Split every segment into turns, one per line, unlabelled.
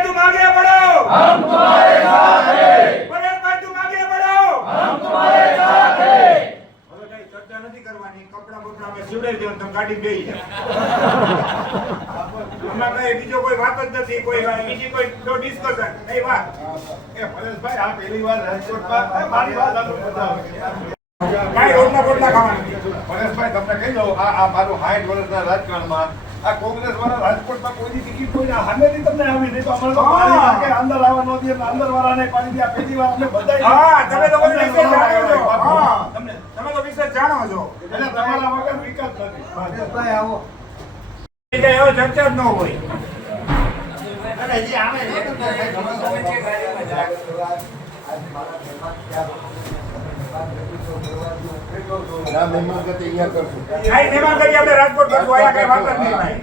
પરેશભાઈ તું આગે बढ़ो
हम तुम्हारे साथ हैं
પરેશભાઈ તું આગે बढ़ो
हम तुम्हारे साथ हैं
હવે કઈ ચર્ચા નથી કરવાની કપડા બપડા અમે સીવડાવી દેવાનું તમે ગાડી બેહી જાઓ આમાં કઈ બીજો કોઈ વાત જ નથી કોઈ વાત- બીજી કોઈ નો ડિસ્કશન નહીં વાત
એ પરેશભાઈ આ પહેલી વાર રાજકોટમાં એ મારી વાત આનો બતાવો.
કાંઈ રોટલા બોટલા ખાવાના નથી.
પરેશભાઈ તમને કહી દઉં આ આ મારું 60 વર્ષના રાજકારણમાં આ કોંગ્રેસ વાળા રાજકોટમાં કોઈની ટિકિટ કોઈના સામેથી તમને આવી તો અમારે પાણી
હા.
અંદર આવવા ન દે, અંદર વાળાને પાણી દે. પહેલી વાર અમને બધાય-
હા તમે તો બધું વિશે જાણો છો. હા. તમે તમે તો વિશે જાણો છો.
એટલે તમારા વગર વિકાસ નથી.
એટલે એવો ચર્ચા જ ન હોય.
ના, મહેમાન ગતિ અહીંયા કરશું.
કાંઈ મહેમાન કરી આપણે રાજકોટ કરશું. અહીંયા કઈ વાત જ નહીં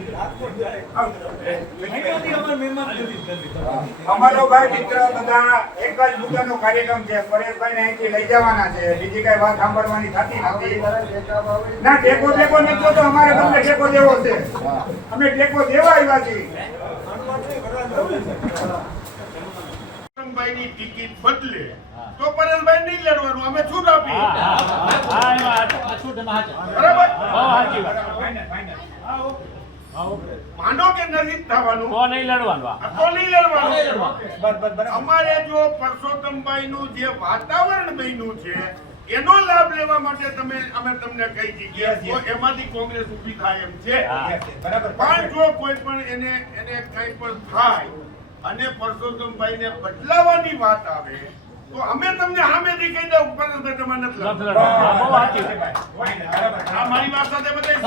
અમારો ભાઈ મિત્ર બધા એક જ મુદ્દાનો કાર્યક્રમ છે. પરેશભાઈ ને અહીંથી લઈ જવાના છે. બીજી કઈ વાત સાંભળવાની થતી નથી. ના ટેકો ટેકો નથી તો અમારે તમને ટેકો દેવો છે. અમે ટેકો દેવા આવ્યા છીએ.
પરેશભાઈની ટિકિટ બદલે તો પરેશભાઈ નહીં લડવાનું. અમે છૂટ આપી બરાબર? માનો કે નથી થવાનું?
તો નહીં લડવાનું આ.
આ તો નહીં લડવાનું.
બસ બસ બરાબર
અમારે જો પરસોત્તમભાઈ નું જે વાતાવરણ બન્યું છે એનો લાભ લેવા માટે તમે અમે તમને કહી દીધી
Yes, yes.
તો એમાંથી કોંગ્રેસ ઊભી થાય એમ છે.
બરાબર.
પણ જો કોઈ પણ એને એને કઈ પણ થાય અને પરસોત્તમભાઈ ને બદલાવાની વાત આવે તો અમે તમને સામેથી કહી દઉં પરેશભાઈ તમારે નથી
આ
મારી વાત સાથે બધા